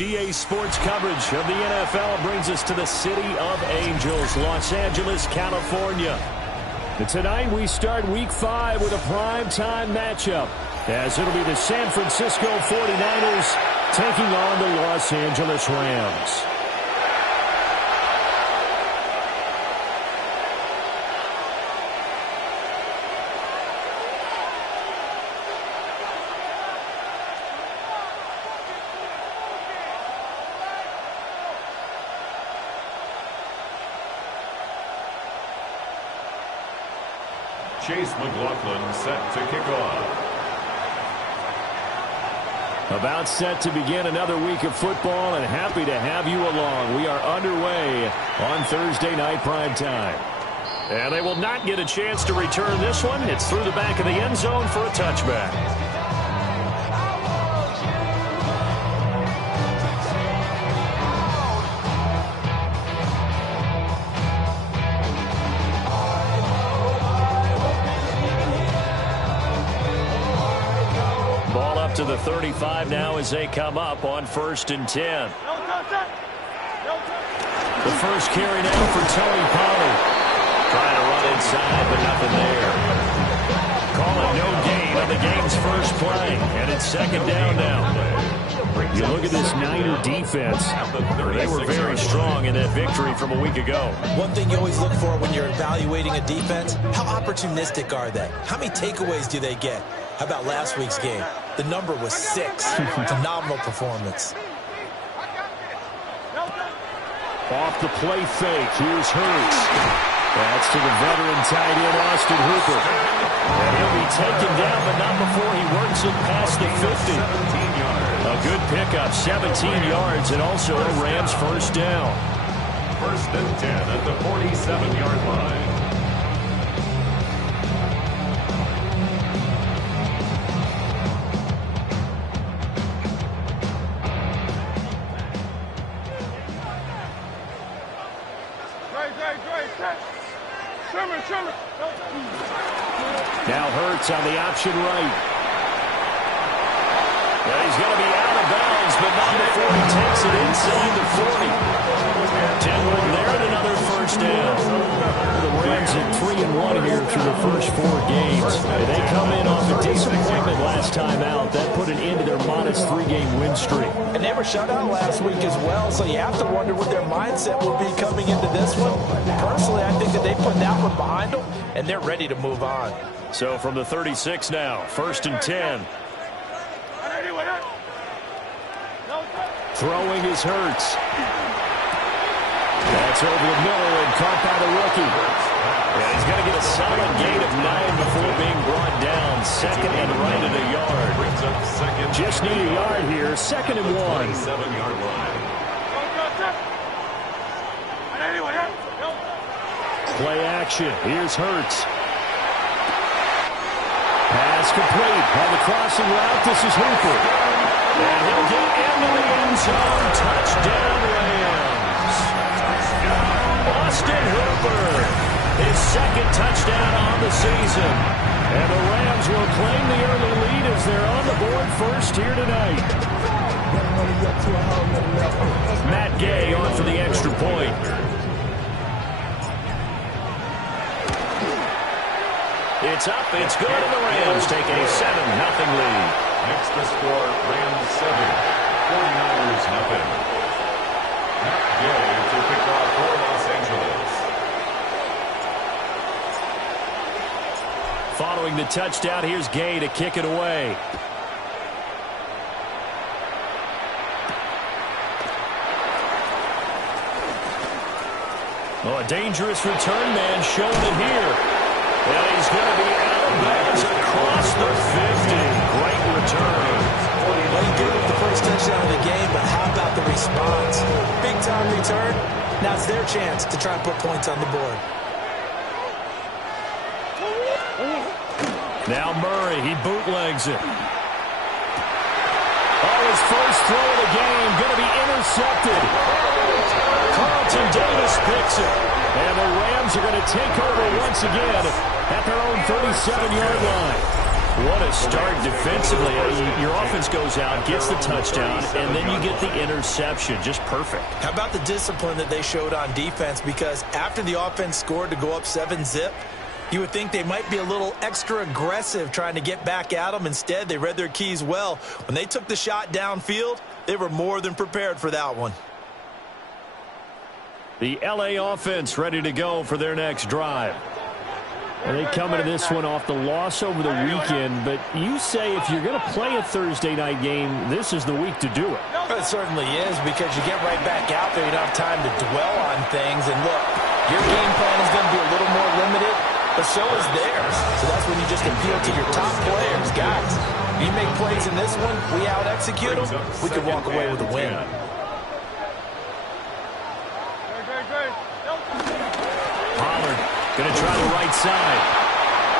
EA Sports coverage of the NFL brings us to the City of Angels, Los Angeles, California. And tonight we start Week 5 with a primetime matchup, as it'll be the San Francisco 49ers taking on the Los Angeles Rams. Chase McLaughlin set to kick off. About set to begin another week of football, and happy to have you along. We are underway on Thursday night primetime. And they will not get a chance to return this one. It's through the back of the end zone for a touchback. To the 35 now as they come up on 1st and 10. The first carry now for Tony Pollard. Trying to run inside, but nothing there. Call it no gain on the game's first play, and it's 2nd down now. You look at this Niner defense. They were very strong in that victory from a week ago. One thing you always look for when you're evaluating a defense, how opportunistic are they? How many takeaways do they get? How about last week's game? The number was 6. Phenomenal performance. Off the play fake. Here's Hurts. That's to the veteran tight end, Austin Hooper. And he'll be taken down, but not before he works it past the 50. A good pickup, 17 yards, and also a Rams first down. 1st and 10 at the 47-yard line. Now Hurts on the option right. Well, he's going to be out of bounds, but not before he takes it inside the 40. 10 there and another first down. The Rams at 3-1 here through the first 4 games. They come in off a disappointment last time out. That put an end to their modest 3-game win streak. And they were shut out last week as well, so you have to wonder what their mindset will be coming into this one. Personally, I think that they put that one behind them, and they're ready to move on. So from the 36 now, 1st and 10. Throwing is Hurts. That's over the middle and caught by the rookie. And he's going to get a solid gain of 9 before being brought down. 2nd and right at a yard. Just need a yard here. 2nd and 1. 7-yard line. Play action. Here's Hurts. Pass complete. On the crossing route, this is Hooper. And he'll get into the end zone. Touchdown, Rams. Austin Hooper, his 2nd touchdown on the season. And the Rams will claim the early lead as they're on the board first here tonight. Matt Gay on for the extra point. It's up, it's good, and the Rams take a 7-0 lead. Next the score, Rams 7, 49ers 0. Matt Gay to kick off for Los Angeles. Following the touchdown, here's Gay to kick it away. Oh, a dangerous return man showing it here. And he's going to be out of bounds across the 50. Great return. Well, he gave up the first touchdown of the game, but how about the response? Big-time return. Now it's their chance to try and put points on the board. Now Murray, he bootlegs it. Oh, his first throw of the game going to be intercepted. Carlton Davis picks it. And the Rams are going to take over once again at their own 37-yard line. What a start defensively. Your offense goes out, gets the touchdown, and then you get the interception. Just perfect. How about the discipline that they showed on defense? Because after the offense scored to go up 7-zip, you would think they might be a little extra aggressive trying to get back at them. Instead, they read their keys well. When they took the shot downfield, they were more than prepared for that one. The L.A. offense ready to go for their next drive. And they come into this one off the loss over the weekend, but you say if you're going to play a Thursday night game, this is the week to do it. It certainly is, because you get right back out there. You don't have time to dwell on things. And look, your game plan is going to be a little more limited, but so is theirs. So that's when you just appeal to your top players. Guys, you make plays in this one, we out-execute them, we could walk away with a win. Going to try the right side.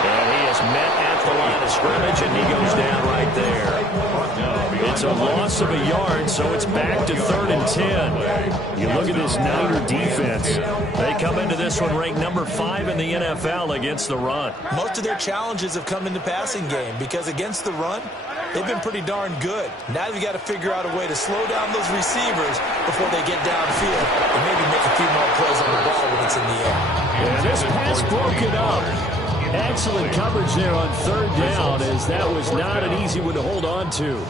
And he is met at the line of scrimmage, and he goes down right there. It's a loss of a yard, so it's back to 3rd and 10. You look at this Niner defense. They come into this one ranked number 5 in the NFL against the run. Most of their challenges have come in the passing game, because against the run, they've been pretty darn good. Now you've got to figure out a way to slow down those receivers before they get downfield and maybe make a few more plays on the ball when it's in the air. And this pass broken up. Excellent coverage there on 3rd down, as that was not an easy one to hold on to.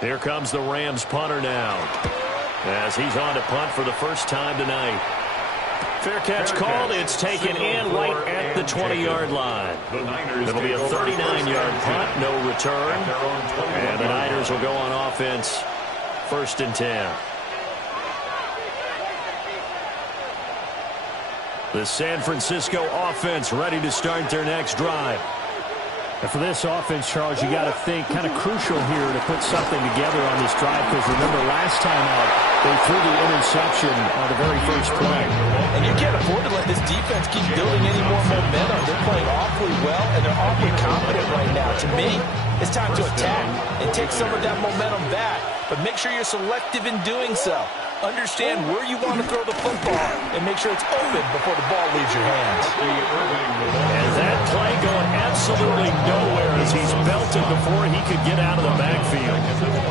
Here comes the Rams punter now, as he's on to punt for the first time tonight. Fair catch called. It's taken in right at the 20-yard line. It'll be a 39-yard punt, no return. And the Niners will go on offense, 1st and 10. The San Francisco offense ready to start their next drive. And for this offense, Charles, you got to think kind of crucial here to put something together on this drive, because remember last time out, they threw the interception on the very first play. And you can't afford to let this defense keep building any more momentum. They're playing awfully well, and they're awfully confident right now. To me, it's time to attack and take some of that momentum back, but make sure you're selective in doing so. Understand where you want to throw the football and make sure it's open before the ball leaves your hands. And that play going absolutely nowhere as he's belted before he could get out of the backfield.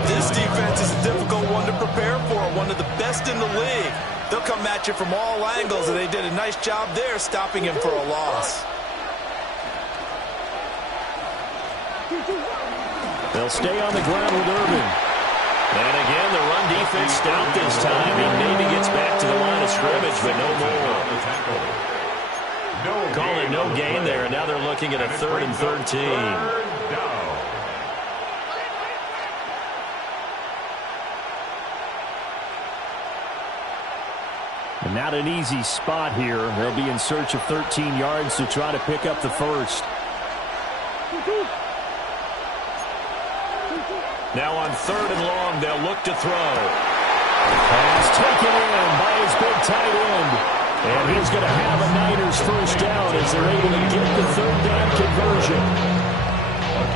This defense is a difficult one to prepare for, one of the best in the league. They'll come at you from all angles, and they did a nice job there stopping him for a loss. They'll stay on the ground with Irvin. And again, the run defense stout this time. He maybe gets back to the line of scrimmage, but no more. Call it no gain there, and now they're looking at a 3rd and 13. And not an easy spot here. They'll be in search of 13 yards to try to pick up the first. Now on 3rd and long, they'll look to throw. Pass taken in by his big tight end. And he's going to have a Niners first down as they're able to get the 3rd down conversion.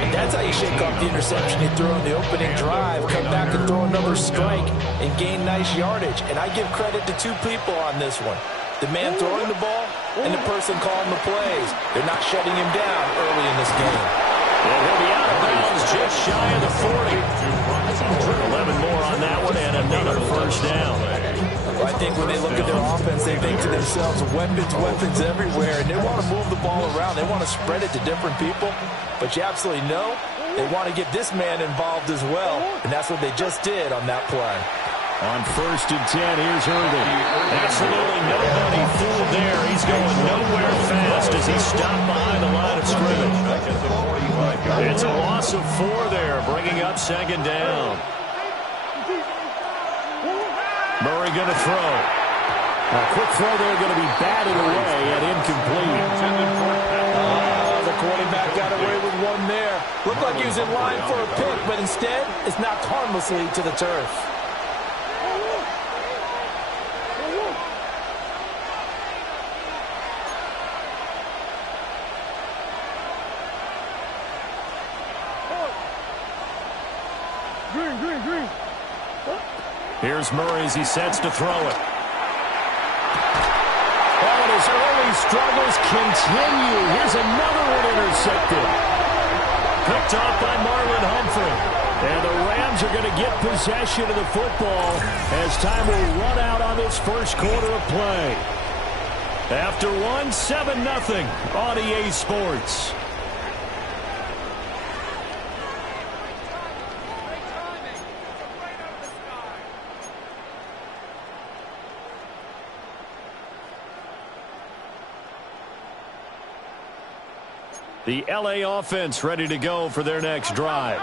And that's how you shake off the interception you threw on the opening drive. Come back and throw another strike and gain nice yardage. And I give credit to 2 people on this one. The man throwing the ball and the person calling the plays. They're not shutting him down early in this game. And he'll be out of bounds just shy of the 40. 11 more on that one and another first down. Well, I think when they look at their offense, they think to themselves, weapons, weapons everywhere. And they want to move the ball around. They want to spread it to different people. But you absolutely know they want to get this man involved as well. And that's what they just did on that play. On 1st and 10, here's Irvin. Absolutely nobody fooled there. He's going nowhere fast as he's stopped behind the line of scrimmage. It's a loss of 4 there, bringing up 2nd down. Murray going to throw. A quick throw there, going to be batted away and incomplete. The quarterback got away with one there. Looked like he was in line for a pick, but instead, it's knocked harmlessly to the turf. Here's Murray as he sets to throw it. Oh, and his early struggles continue. Here's another one intercepted. Picked off by Marlon Humphrey. And the Rams are going to get possession of the football as time will run out on this first quarter of play. After one, 7-0 on EA Sports. The LA offense ready to go for their next drive.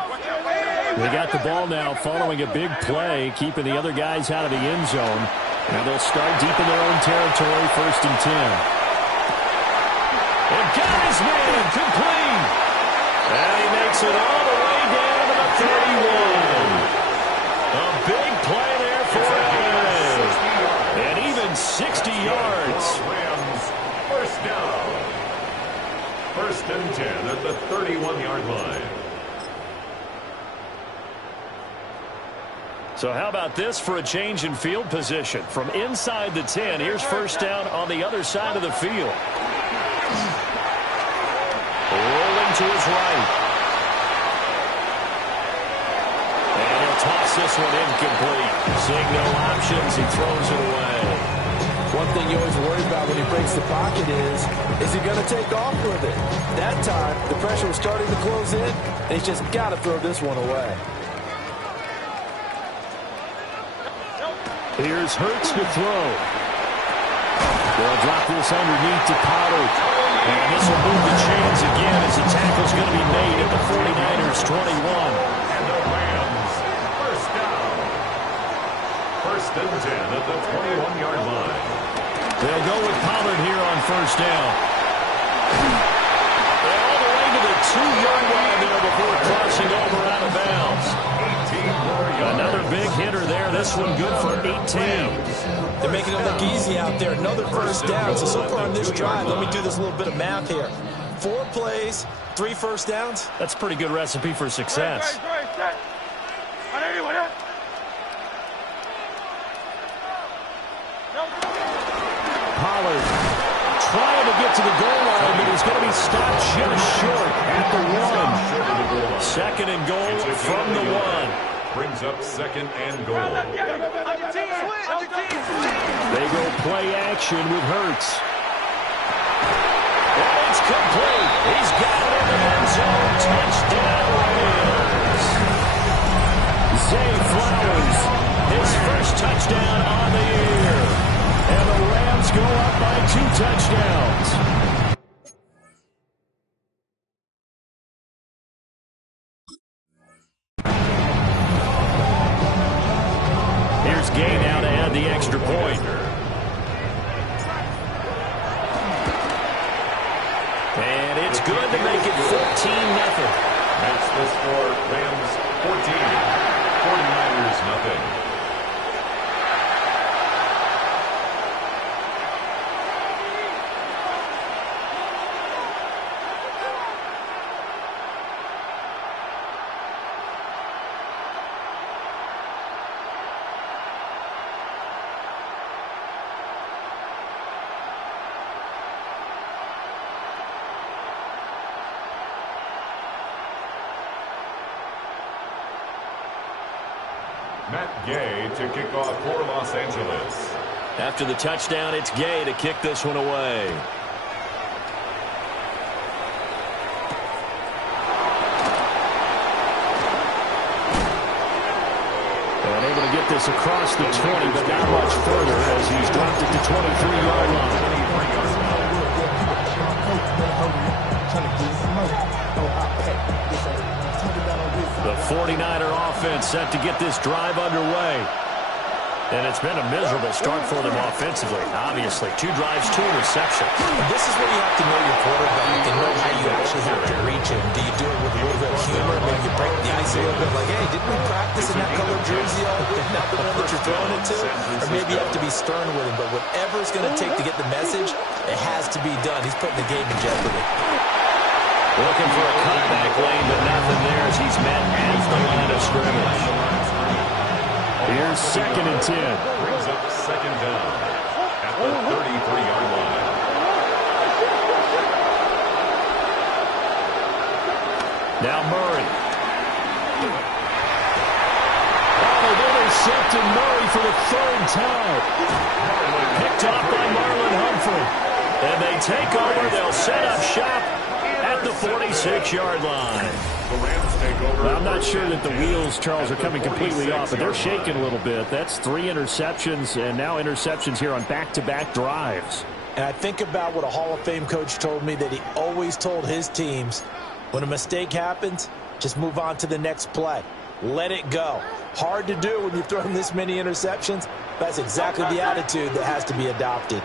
They got the ball now following a big play, keeping the other guys out of the end zone. Now they'll start deep in their own territory, 1st and 10. And got his man complete. And he makes it all the way down to the 31. A big play there for LA. And even 60 yards. Rams, first down. 1st and 10 at the 31-yard line. So how about this for a change in field position? From inside the 10, here's 1st down on the other side of the field. Rolling to his right. And he'll toss this one incomplete. Seeing no options, he throws it away. One thing you always worry about when he breaks the pocket is he going to take off with it? That time, the pressure was starting to close in, and he's just got to throw this one away. Here's Hurts to throw. They'll drop this underneath to Pollard. And this will move the chains again as the tackle's going to be made at the 49ers' 21. And the Rams, first down. 1st and 10 at the 21-yard line. They'll go with Pollard here on 1st down. And all the way to the 2-yard line there before crossing over out of bounds. Another big hitter there. This one good for 18. They're making it look easy out there. Another 1st down. So far on this drive, let me do this little bit of math here. 4 plays, 3 1st downs. That's a pretty good recipe for success. Pollard trying to get to the goal line, but he's going to be stopped just short at the 1. 2nd and goal from the 1. Brings up 2nd and goal. They go play action with Hurts. And it's complete. He's got it in the end zone. Touchdown, Rams. Zay Flowers, his 1st touchdown on the year. And the Rams go up by 2 touchdowns. Here's Gay now to add the extra point. And it's good to make it 14-0. That's the score. Rams 14, 49ers nothing. Matt Gay to kick off for Los Angeles. After the touchdown, it's Gay to kick this one away. And able to get this across the 20, but not much further as he's dropped it to 23-yard line. The 49er offense set to get this drive underway. And it's been a miserable start for them offensively, obviously. 2 drives, 2 interceptions. This is where you have to know your quarterback and know how you actually have to reach him. Do you do it with a little bit of humor? Maybe you break the ice a little bit like, hey, didn't we practice in that colored jersey all week, not the one that you're throwing it to? Or maybe you have to be stern with him. But whatever it's going to take to get the message, it has to be done. He's putting the game in jeopardy. Looking for a cutback lane, but nothing there as he's met at the line of scrimmage. Here's 2nd and 10. Brings up 2nd down at the 33-yard line. Now Murray. Oh, they've intercepted Murray for the third time. Picked off by Marlon Humphrey. And they take over. They'll set up shop at the 46-yard line. Well, I'm not sure that the wheels, Charles, are coming completely off, but they're shaking a little bit. That's 3 interceptions, and now interceptions here on back-to-back drives. And I think about what a Hall of Fame coach told me, that he always told his teams, when a mistake happens, just move on to the next play. Let it go. Hard to do when you've thrown this many interceptions. That's exactly the attitude that has to be adopted.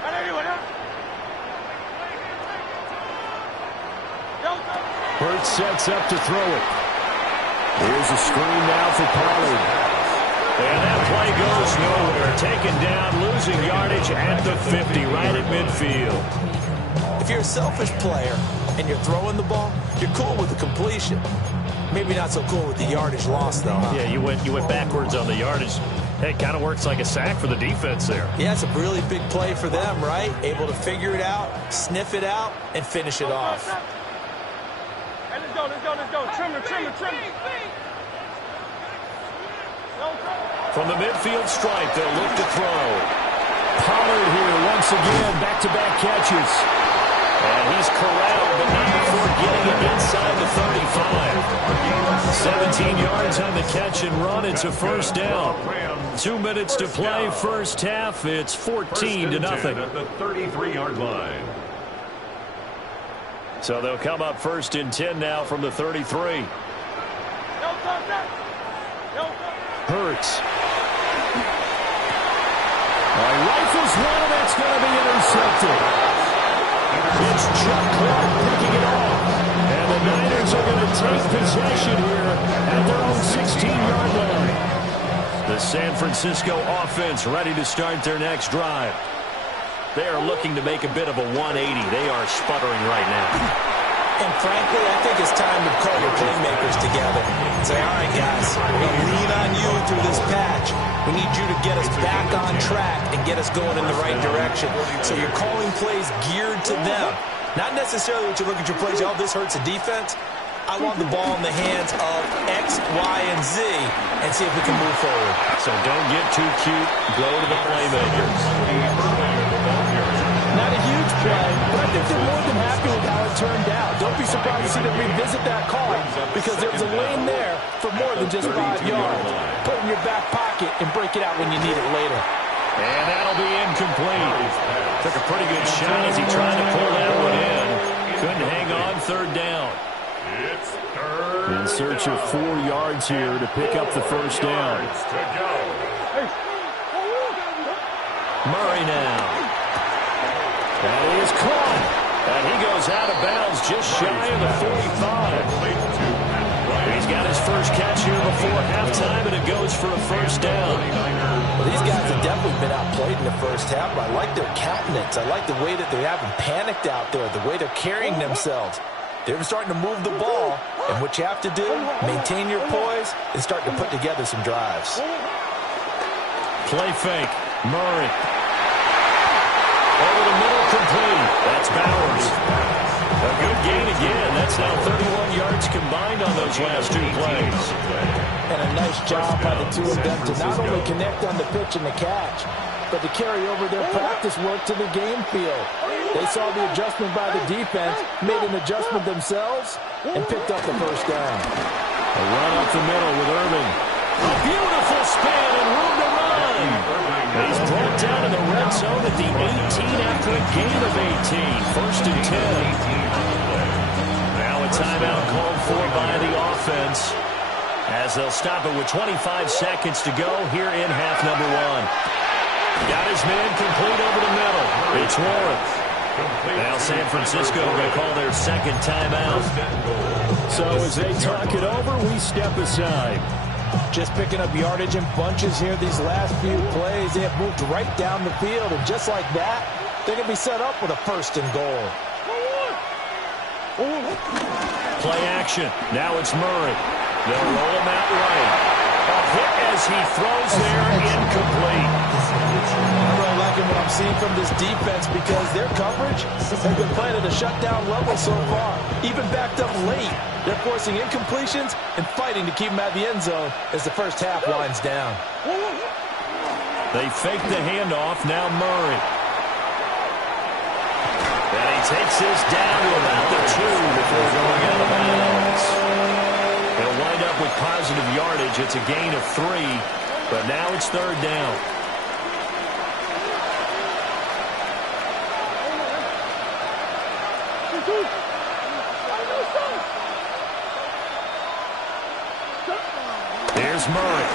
Hurts sets up to throw it. Here's a screen now for Pollard. And that play goes nowhere. Taken down, losing yardage at the 50, right at midfield. If you're a selfish player and you're throwing the ball, you're cool with the completion. Maybe not so cool with the yardage loss, though, huh? Yeah, you went backwards on the yardage. Hey, it kind of works like a sack for the defense there. Yeah, it's a really big play for them, right? Able to figure it out, sniff it out, and finish it off. Hey, let's go. Trimmer. From the midfield stripe, they'll look to throw. Pollard here once again, back-to-back catches. And he's corralled, but not before getting it inside the 35. 17 yards on the catch and run. It's a first down. 2 minutes to play first half. It's 14-0. At the 33-yard line. So they'll come up first and 10 now from the 33. Hurts. Rifles one, and that's going to be intercepted. It's Chuck Clark picking it off. And the Niners are going to take possession here at their own 16-yard line. The San Francisco offense ready to start their next drive. They are looking to make a bit of a 180. They are sputtering right now. And frankly, I think it's time to call your playmakers together and say, all right, guys, we're going to lean on you through this patch. We need you to get us back on track and get us going in the right direction. So you're calling plays geared to them. Not necessarily what you look at your plays, oh, this hurts the defense. I want the ball in the hands of X, Y, and Z and see if we can move forward. So don't get too cute. Go to the playmakers. Not a huge play, but I think they're more than happy with how it turned out. Don't be surprised to see them revisit that call because there's a lane there for more than just 5 yards. Put it in your back pocket and break it out when you need it later. And that'll be incomplete. Took a pretty good shot as he tried to pull that one in. Couldn't hang on, third down. In search of 4 yards here to pick up the first down. Murray now. And he is caught. And he goes out of bounds just shy of the 45. He's got his first catch here before halftime, and it goes for a first down. Well, these guys have definitely been outplayed in the first half, but I like their countenance. I like the way that they haven't panicked out there, the way they're carrying themselves. They're starting to move the ball, and what you have to do, maintain your poise and start to put together some drives. Play fake. Murray. Over the middle, complete. That's Bowers. A good gain again. That's now 31 yards combined on those last 2 plays. And a nice job by the two of them to not only connect on the pitch and the catch, but to carry over their practice work to the game field. They saw the adjustment by the defense, made an adjustment themselves, and picked up the first down. A run up the middle with Irving. A beautiful spin and room to run. He's brought down in the red zone at the 18 after a gain of 18. First and 10. Now a timeout called for by the offense as they'll stop it with 25 seconds to go here in half number 1. Got his man complete over the middle. It's Warren. Now San Francisco going to call their second timeout. So as they talk it over, we step aside. Just picking up yardage in bunches here these last few plays. They have moved right down the field, and just like that, they're going to be set up with a first and goal. Play action. Now it's Murray. They'll roll him out right. A hit as he throws there, incomplete. I'm really liking what I'm seeing from this defense because their coverage has been playing at a shutdown level so far. Even backed up late, they're forcing incompletions and fighting to keep them out of the end zone as the first half winds down. They fake the handoff, now Murray. And he takes this down to about the 2 before going out of bounds. He'll wind up with positive yardage. It's a gain of 3, but now it's third down. Here's Murray.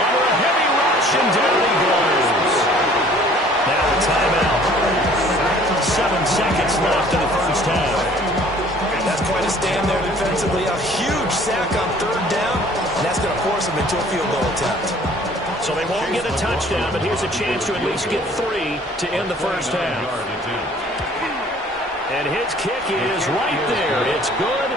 Under a heavy rush, and down he goes. Now a timeout. 7 seconds left in the first half. That's quite a stand there defensively. A huge sack on third down, and that's going to force them into a field goal attempt. So they won't get a touchdown, but here's a chance to at least get 3 to end the first half. And his kick is right there. It's good.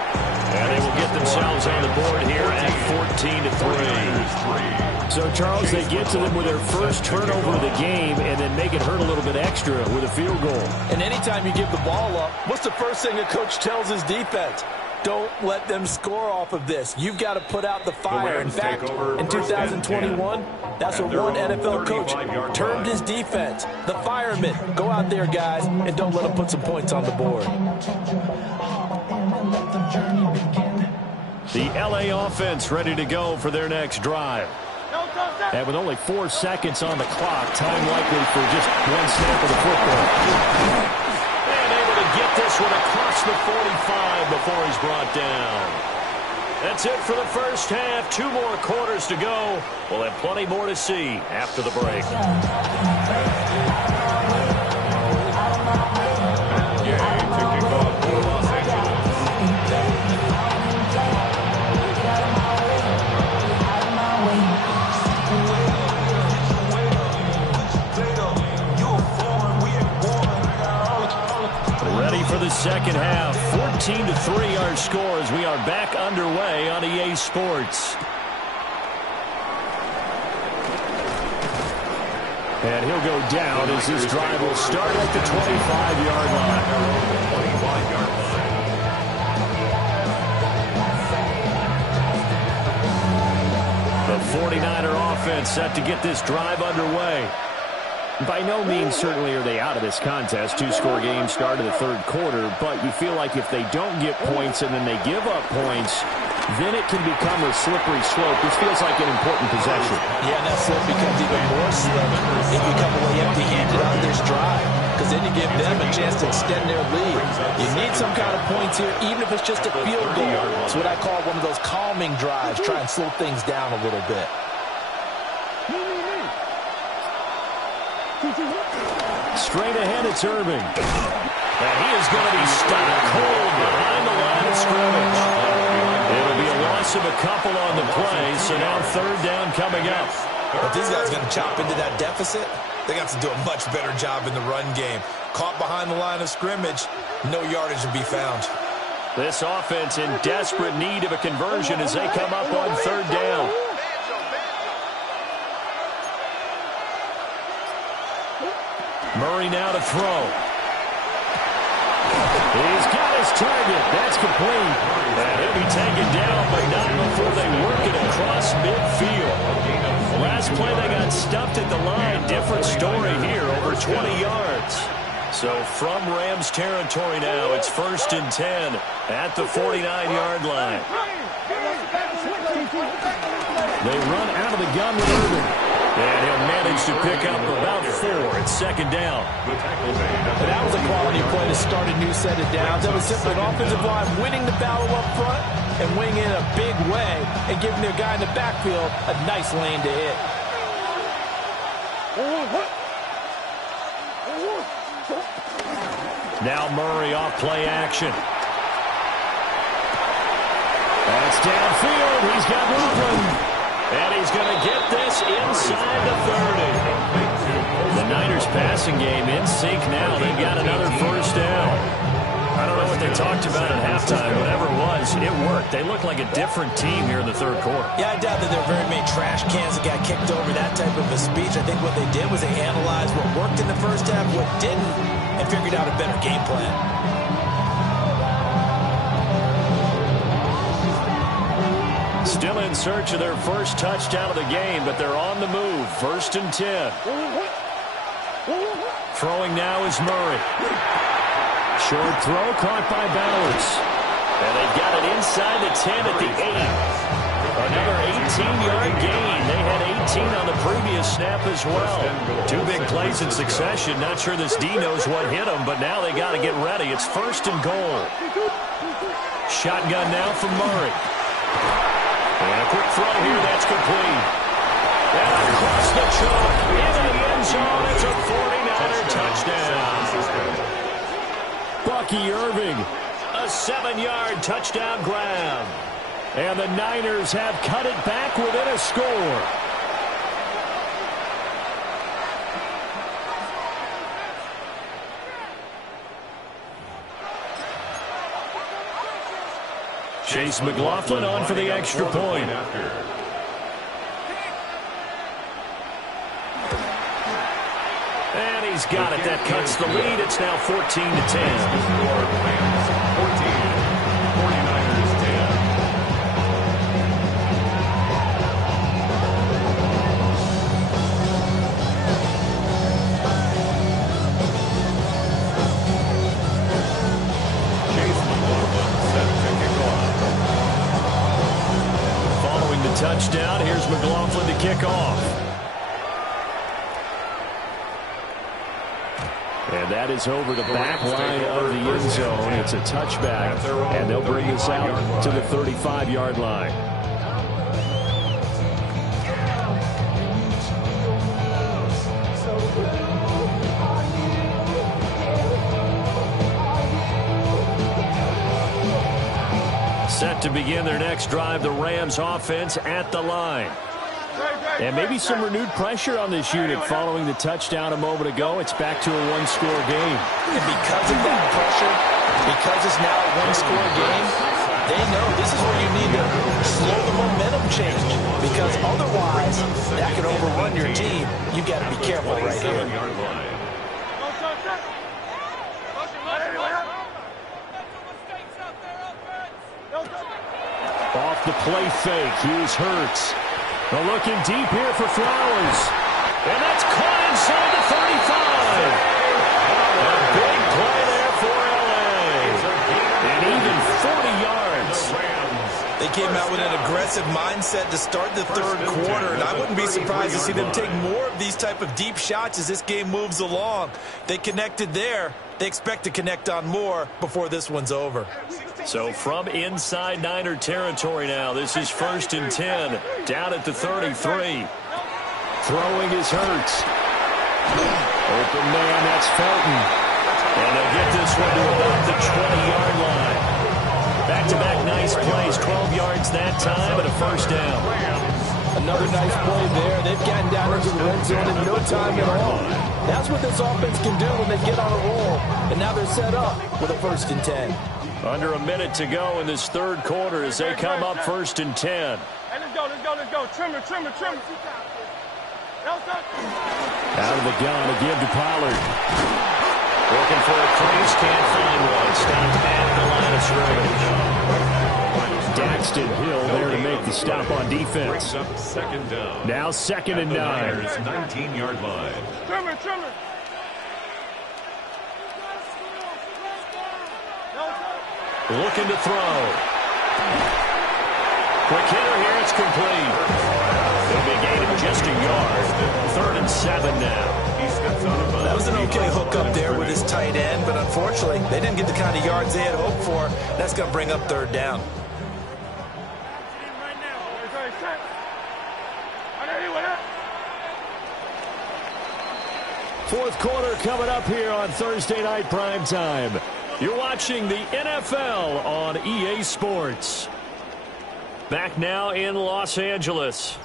And they will get themselves on the board here at 14-3. So, Charles, they get to them with their first turnover of the game and then make it hurt a little bit extra with a field goal. And anytime you give the ball up, what's the first thing a coach tells his defense? Don't let them score off of this. You've got to put out the fire. In fact, in 2021, that's what one NFL coach termed his defense. The firemen. Go out there, guys, and don't let them put some points on the board. The L.A. offense ready to go for their next drive. And with only 4 seconds on the clock, time likely for just one snap of the football. And able to get this one across the 45 before he's brought down. That's it for the first half. 2 more quarters to go. We'll have plenty more to see after the break. Ready for the second half. 14-3 our score as we are back underway on EA Sports. And he'll go down as this drive will start at the 25-yard line. The 49er offense set to get this drive underway. By no means certainly are they out of this contest. 2-score game start of the third quarter, but you feel like if they don't get points and then they give up points, then it can become a slippery slope. This feels like an important possession. Yeah, and that slope becomes even more slippery if you come away empty-handed on this drive, because then you give them a chance to extend their lead. You need some kind of points here, even if it's just a field goal. It's what I call one of those calming drives. Try and slow things down a little bit. Straight ahead, it's Irving. And he is going to be stopped cold behind the line of scrimmage. It'll be a loss of a couple on the play, so now third down coming up. But these guys are going to chop into that deficit. They got to do a much better job in the run game. Caught behind the line of scrimmage, no yardage to be found. This offense in desperate need of a conversion as they come up on third down. Murray now to throw. He's got his target. That's complete. And he'll be taken down, but not before they work it across midfield. Last play they got stuffed at the line. Different story here, over 20 yards. So from Rams territory now, it's 1st and 10 at the 49-yard line. They run out of the gun with Irving. And he'll manage to pick up about 4. It's second down. And that was a quality play to start a new set of downs. That was simply an offensive line winning the battle up front and winning in a big way and giving their guy in the backfield a nice lane to hit. Now Murray off play action. That's downfield. He's got movement. And he's going to get this inside the 30. The Niners passing game in sync now. They've got another first down. I don't know what they talked about at halftime. Whatever it was, it worked. Mark, they look like a different team here in the third quarter. Yeah, I doubt that there are very many trash cans that got kicked over, that type of a speech. I think what they did was they analyzed what worked in the first half, what didn't, and figured out a better game plan. Still in search of their first touchdown of the game, but they're on the move. 1st and 10. Throwing now is Murray. Short throw caught by Bowers. And they've got it inside the 10 at the 8. Another 18-yard gain. They had 18 on the previous snap as well. 2 big plays in succession. Not sure this D knows what hit them, but now they got to get ready. It's 1st and goal. Shotgun now from Murray. And a quick throw here. That's complete. And across the chalk into the end zone. It's a 49er touchdown. Bucky Irving, a 7-yard touchdown grab. And the Niners have cut it back within a score. Chase McLaughlin on for the extra point. And he's got it. That cuts the lead. It's now 14-10. Touchdown. Here's McLaughlin to kick off. And that is over the back line of the end zone. It's a touchback. And they'll bring this out to the 35-yard line. Set to begin their next drive, the Rams offense at the line. And maybe some renewed pressure on this unit following the touchdown a moment ago. It's back to a one-score game. And because of that pressure, because it's now a one-score game, they know this is where you need to slow the momentum change. Because otherwise, that could overrun your team. You've got to be careful right here. Off the play fake, here's Hurts. They're looking deep here for Flowers. And that's caught inside the 35. A big play there for L.A. And even 40 yards. They came out with an aggressive mindset to start the third quarter, and I wouldn't be surprised to see them take more of these type of deep shots as this game moves along. They connected there. They expect to connect on more before this one's over. So from inside Niner territory now, this is 1st and 10, down at the 33. Throwing is Hurts. Open man, that's Felton. And they'll get this one to about the 20-yard line. Back-to-back nice plays, 12 yards that time, and a first down. Another nice play there. They've gotten down into the red zone in no time at all. That's what this offense can do when they get on a roll. And now they're set up with a 1st and 10. Under a minute to go in this third quarter as they come up 1st and 10. Hey, let's go, let's go, let's go. Trimmer. Out of the gun again to Pollard. Looking for a crease, can't find one. Stopped at the line of scrimmage. Daxton Hill there to make the stop on defense. Second down. Now 2nd and 9. 19-yard line. Trimmer. Looking to throw. Quick hitter here, it's complete. They'll be gaining just a yard. 3rd and 7 now. That was an okay hook up there with his tight end, but unfortunately, they didn't get the kind of yards they had hoped for. That's going to bring up 3rd down. Fourth quarter coming up here on Thursday Night Primetime. You're watching the NFL on EA Sports. Back now in Los Angeles.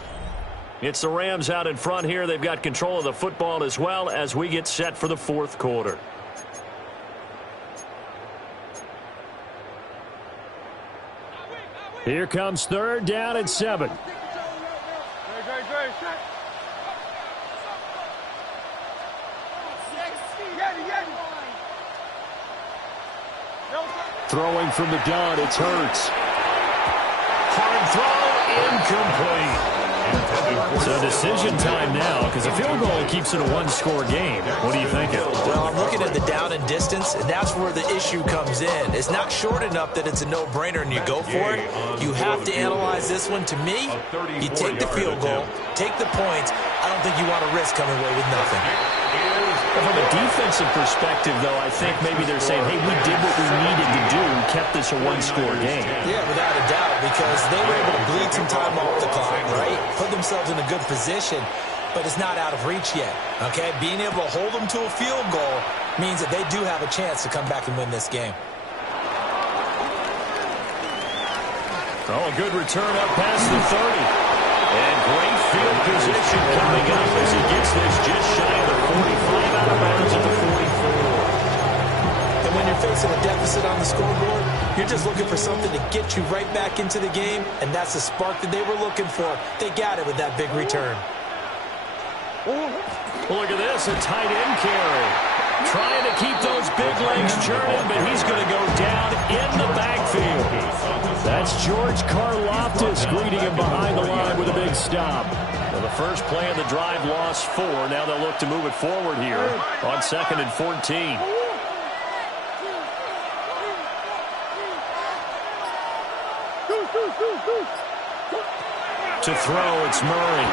It's the Rams out in front here. They've got control of the football as well as we get set for the fourth quarter. Here comes third down and 7. Great. Throwing from the gun, it's Hurts. Hard throw, incomplete. So decision time now, because a field goal keeps it a one-score game. What are you thinking? Well, I'm looking at the down and distance, and that's where the issue comes in. It's not short enough that it's a no-brainer and you go for it. You have to analyze this one. To me, you take the field goal, take the points. I don't think you want to risk coming away with nothing. From a defensive perspective, though, I think maybe they're saying, hey, we did what we needed to do, kept this a one-score game. Yeah, without a doubt, because they were able to bleed some time off the clock, right? Put themselves in a good position, but it's not out of reach yet, okay? Being able to hold them to a field goal means that they do have a chance to come back and win this game. Oh, a good return up past the 30. And great field position coming up as he gets this just shy of the 45, out of bounds at the 44. And when you're facing a deficit on the scoreboard, you're just looking for something to get you right back into the game, and that's the spark that they were looking for. They got it with that big return. Look at this, a tight end carry. Trying to keep those big legs churning, but he's going to go down in the backfield. That's George Karlaftis greeting him behind the line with a big stop. Well, the first play of the drive lost 4. Now they'll look to move it forward here on 2nd and 14. To throw, it's Murray.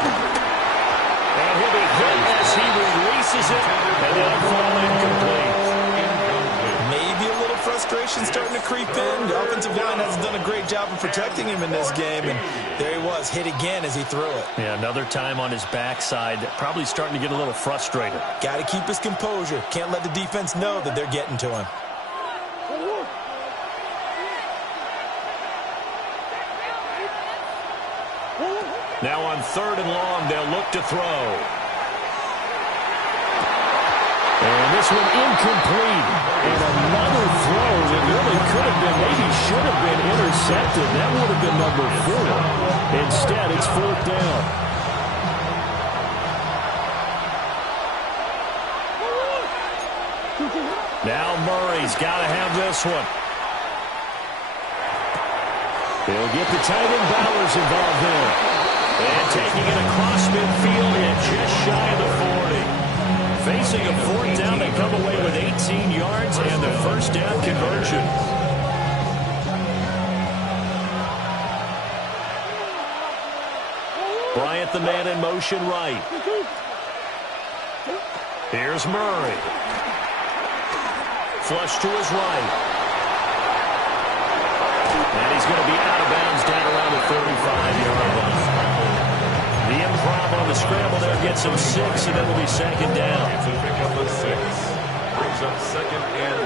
And he'll be hit as he releases it, and that'll fall incomplete. Maybe a little frustration starting to creep in. The offensive line hasn't done a great job of protecting him in this game, and there he was, hit again as he threw it. Yeah, another time on his backside, probably starting to get a little frustrated. Got to keep his composure. Can't let the defense know that they're getting to him. Now on 3rd and long, they'll look to throw. And this one incomplete. And another throw that really could have been, maybe should have been intercepted. That would have been number 4. Instead, it's 4th down. Now Murray's got to have this one. They'll get the tight end Bowers involved there. And taking it across midfield and just shy of the 40. Facing a 4th down, they come away with 18 yards and the first down conversion. Bryant, the man in motion right. Here's Murray. Flush to his right. And he's going to be out of bounds down around the 35-yard line. The improv on the scramble there gets him 6, and then will be 2nd down. To pick up the 6. Brings up 2nd and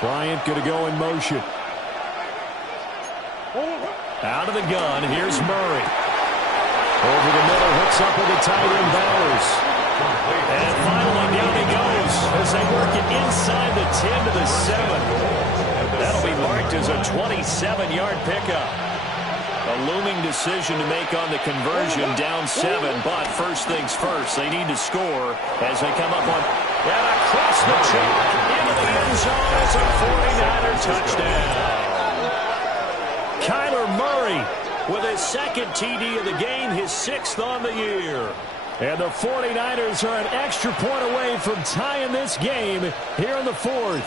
4. Bryant going to go in motion. Out of the gun, here's Murray. Over the middle, hooks up with the tight end Bowers. And finally down he goes as they work it inside the 10 to the 7. That'll be marked as a 27-yard pickup. A looming decision to make on the conversion, down 7. But first things first, they need to score as they come up on and across the chalk into the end zone. It's a 49er touchdown. Kyler Murray with his 2nd TD of the game, his 6th on the year. And the 49ers are an extra point away from tying this game here in the 4th.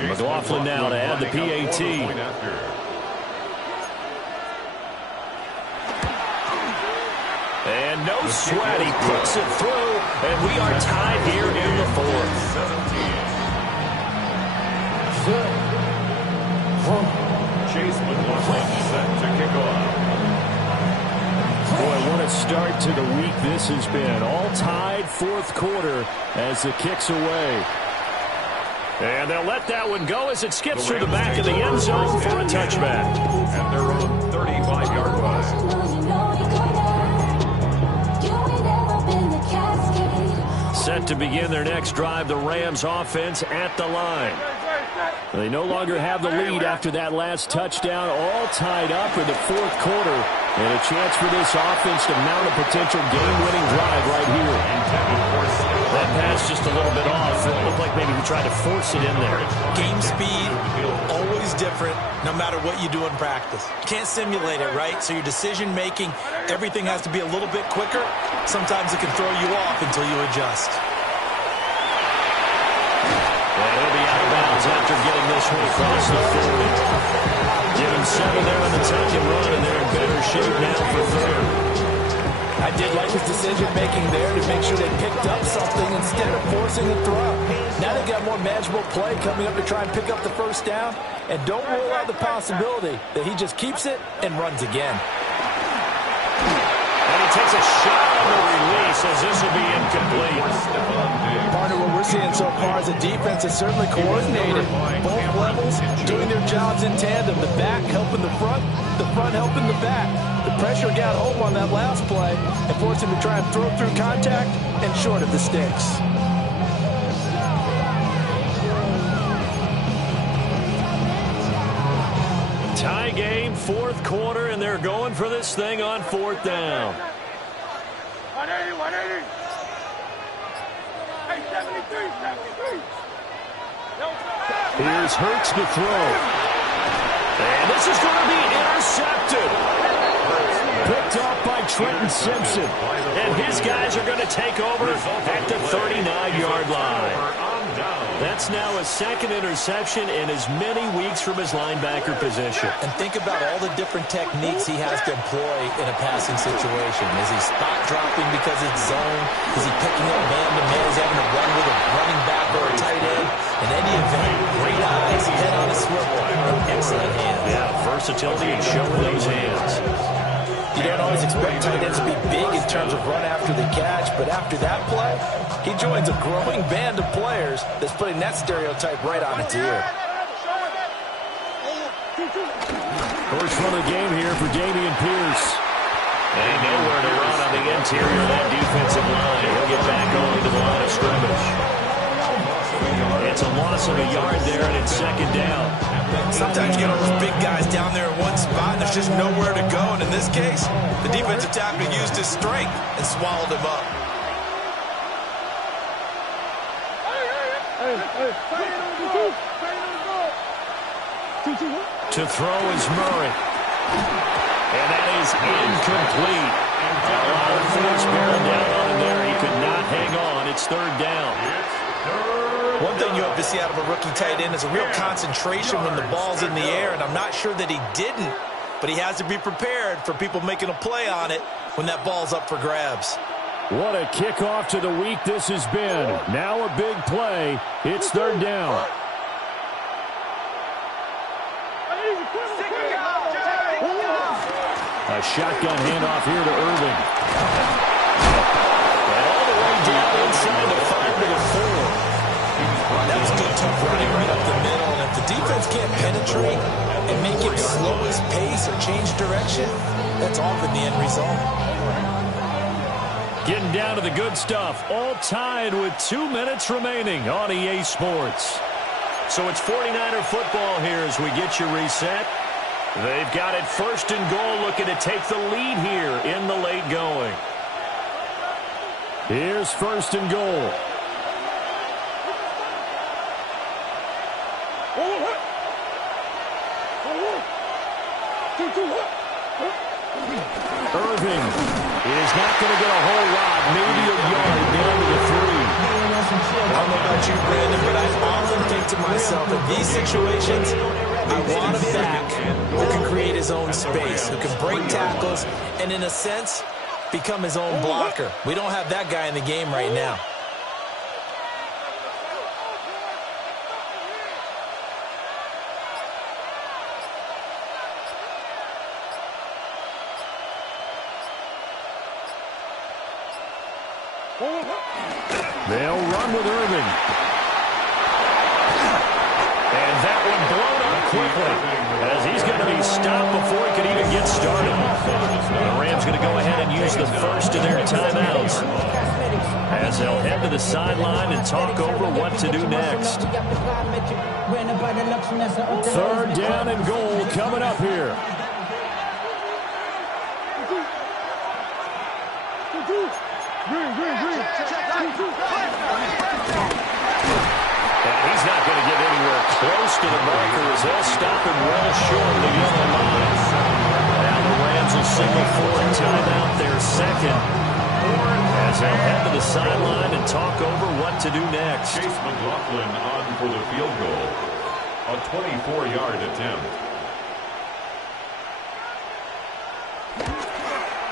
McLaughlin now to add the PAT. And no sweat, he puts it through, and we are tied here in the 4th. Chase McLaughlin set to kick off. Boy, what a start to the week this has been. All tied 4th quarter as the kick's away. And they'll let that one go as it skips through the back of the end zone for a touchback. At their own 35-yard line. Set to begin their next drive, the Rams offense at the line. They no longer have the lead after that last touchdown, all tied up in the fourth quarter. And a chance for this offense to mount a potential game-winning drive right here. That pass just a little bit off. It looked like maybe he tried to force it in there. Game speed, always different, no matter what you do in practice. Can't simulate it, right? So your decision-making, everything has to be a little bit quicker. Sometimes it can throw you off until you adjust. And he'll be out of bounds after getting this one across the 40. Give him 7 there on the tuck and run, and they're in better shape now for third. I did like his decision-making there to make sure they picked up something instead of forcing the throw. Now they got more manageable play coming up to try and pick up the first down, and don't rule out the possibility that he just keeps it and runs again. And he takes a shot on the release as this will be incomplete. Partner, what we're seeing so far is the defense is certainly coordinated. Both levels doing their jobs in tandem. The back helping the front helping the back. The pressure got home on that last play and forced him to try and throw through contact and short of the sticks. Tie game, fourth quarter, and they're going for this thing on fourth down. 180, 180. Hey, 73, 73. Here's Hurts to throw. And this is going to be intercepted. Picked off by Trenton Simpson. And his guys are going to take over at the 39-yard line. That's now a second interception in as many weeks from his linebacker position. And think about all the different techniques he has to employ in a passing situation. Is he spot dropping because it's zone? Is he picking up man-to-man? Is he having to run with a running back or a tight end? In any event, great eyes, head on a swivel, and excellent hands. Yeah, versatility and showing those hands. You don't always expect tight ends to be big in terms of run after the catch, but after that play, he joins a growing band of players that's putting that stereotype right on its ear. First run of the game here for Dameon Pierce. And nowhere to run on the interior of that defensive line. He'll get back only to the line of scrimmage. It's a loss of a yard there, and it's second down. Sometimes you get all those big guys down there in one spot, and there's just nowhere to go. And in this case, the defensive tackle used his strength and swallowed him up. To throw is Murray. And that is incomplete. A lot of force bearing down on him there. He could not hang on. It's third down. One thing you have to see out of a rookie tight end is a real concentration when the ball's in the air, and I'm not sure that he didn't, but he has to be prepared for people making a play on it when that ball's up for grabs. What a kickoff to the week this has been. Now a big play. It's third down. A shotgun handoff here to Irving. And all the way down inside the 5 to the 4. That's good tough running right up the middle, and if the defense can't penetrate and make him slow his pace or change direction, that's often the end result. Getting down to the good stuff, all tied with 2 minutes remaining on EA Sports. So it's 49er football here as we get you reset. They've got it first and goal, looking to take the lead here in the late going. Here's first and goal. Irving is not going to get a whole lot, maybe a yard down to the 3. I don't know about you, Brandon, but I often think to myself, in these situations, I want a back who can create his own space, who can break tackles, and in a sense, become his own blocker. We don't have that guy in the game right now. They'll run with Irving. And that one blown up quickly. as he's going to be stopped before he could even get started. The Rams going to go ahead and use the first of their timeouts, as they'll head to the sideline and talk over what to do next. 3rd down and goal coming up here. And he's not going to get anywhere close to the marker, as they'll stop him well short of the yellow line. Now the Rams will signal for a timeout, their second, as they'll head to the sideline and talk over what to do next. Chase McLaughlin on for the field goal. A 24-yard attempt.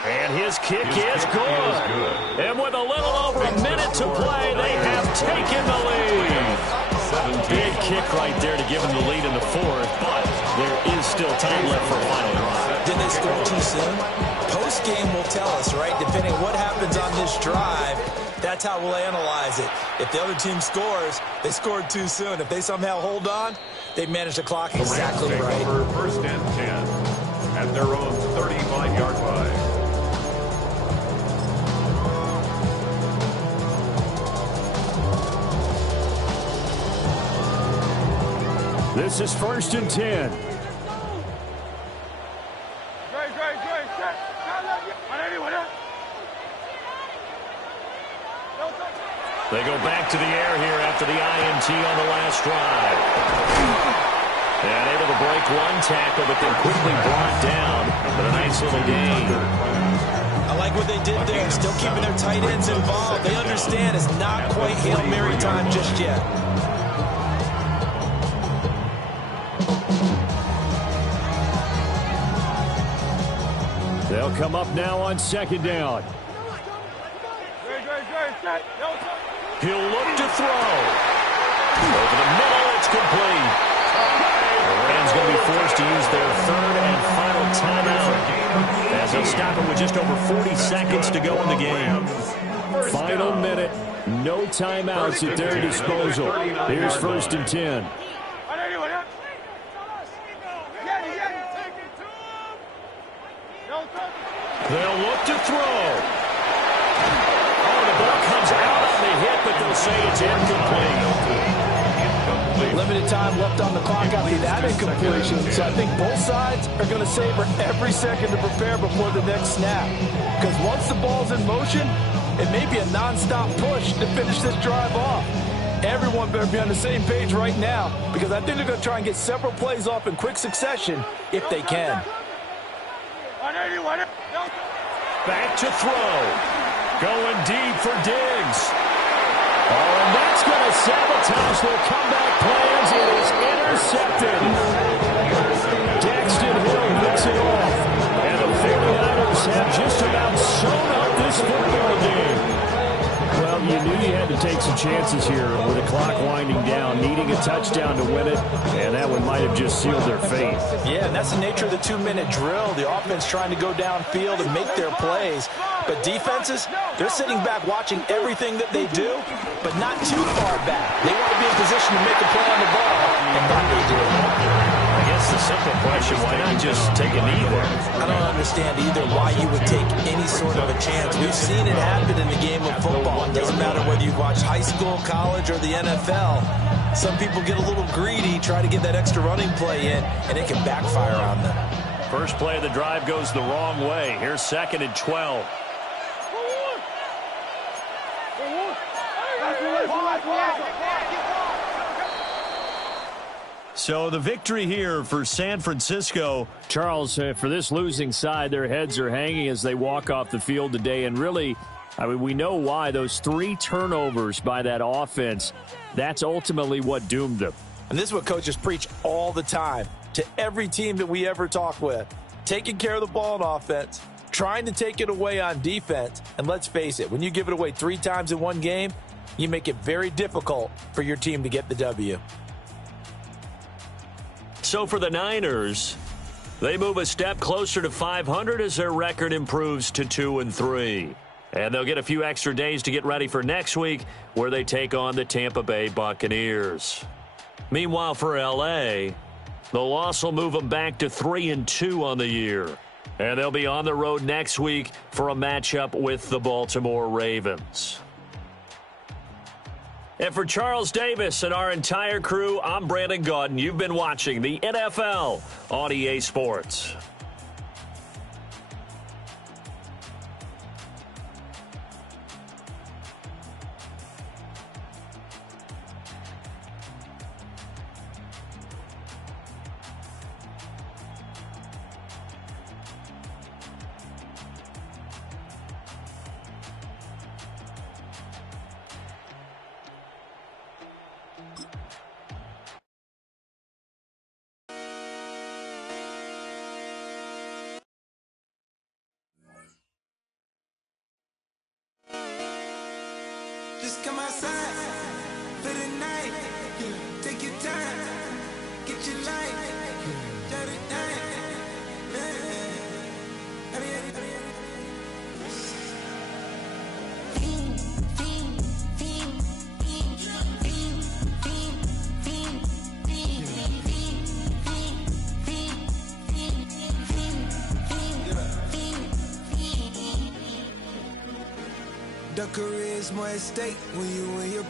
And his kick is good. And with a little over a minute to play, they have taken the lead. Big kick right there to give them the lead in the 4th, but there is still time left for a final drive. Did they score too soon? Post-game will tell us, right? Depending on what happens on this drive, that's how we'll analyze it. If the other team scores, they scored too soon. If they somehow hold on, they manage the clock exactly right. For 1st and 10 at their own 35-yard line. This is 1st and 10. They go back to the air here after the INT on the last drive. And able to break one tackle, but then quickly brought down. But a nice little gain. I like what they did there. Still keeping their tight ends involved. They understand it's not quite Hail Mary time just yet. They'll come up now on 2nd down. He'll look to throw. Over the middle, it's complete. The Rams going to be forced to use their 3rd and final timeout, as they'll stop it with just over 40 seconds to go in the game. Final minute. No timeouts at their disposal. Here's 1st and 10. They'll look to throw. Oh, the ball comes out on the hit, but they'll say it's incomplete. Limited time left on the clock after that incompletion, so I think both sides are going to savor every second to prepare before the next snap. Because once the ball's in motion, it may be a non-stop push to finish this drive off. Everyone better be on the same page right now, because I think they're going to try and get several plays off in quick succession if they can. Back to throw. Going deep for Diggs. Oh, and that's going to sabotage their comeback plans. It is intercepted. Daxton Hill picks it off. And the 49ers have just about sewn up this football game. Well, you knew you had to take some chances here with the clock winding down, needing a touchdown to win it, and that one might have just sealed their fate. Yeah, and that's the nature of the 2-minute drill. The offense trying to go downfield and make their plays. But defenses, they're sitting back watching everything that they do, but not too far back. They want to be in position to make a play on the ball, and that they do. I guess the simple question, why not just take a knee there? I don't understand either why you would take any sort of a chance. We've seen it happen in the game of football. It doesn't matter whether you watch high school, college, or the NFL. Some people get a little greedy, try to get that extra running play in, and it can backfire on them. First play of the drive goes the wrong way. Here's 2nd and 12. So the victory here for San Francisco. Charles, for this losing side, their heads are hanging as they walk off the field today. And really, I mean, we know why. Those 3 turnovers by that offense, that's ultimately what doomed them. And this is what coaches preach all the time to every team that we ever talk with. Taking care of the ball on offense, trying to take it away on defense. And let's face it, when you give it away 3 times in one game, you make it very difficult for your team to get the W. So for the Niners, they move a step closer to 500 as their record improves to 2-3. And they'll get a few extra days to get ready for next week, where they take on the Tampa Bay Buccaneers. Meanwhile, for L.A., The loss will move them back to 3-2 on the year. And they'll be on the road next week for a matchup with the Baltimore Ravens. And for Charles Davis and our entire crew, I'm Brandon Gaudin. You've been watching the NFL on EA Sports. Just come outside for the night. Take your time, get your life. Shut it down. The career's more at stake when you in your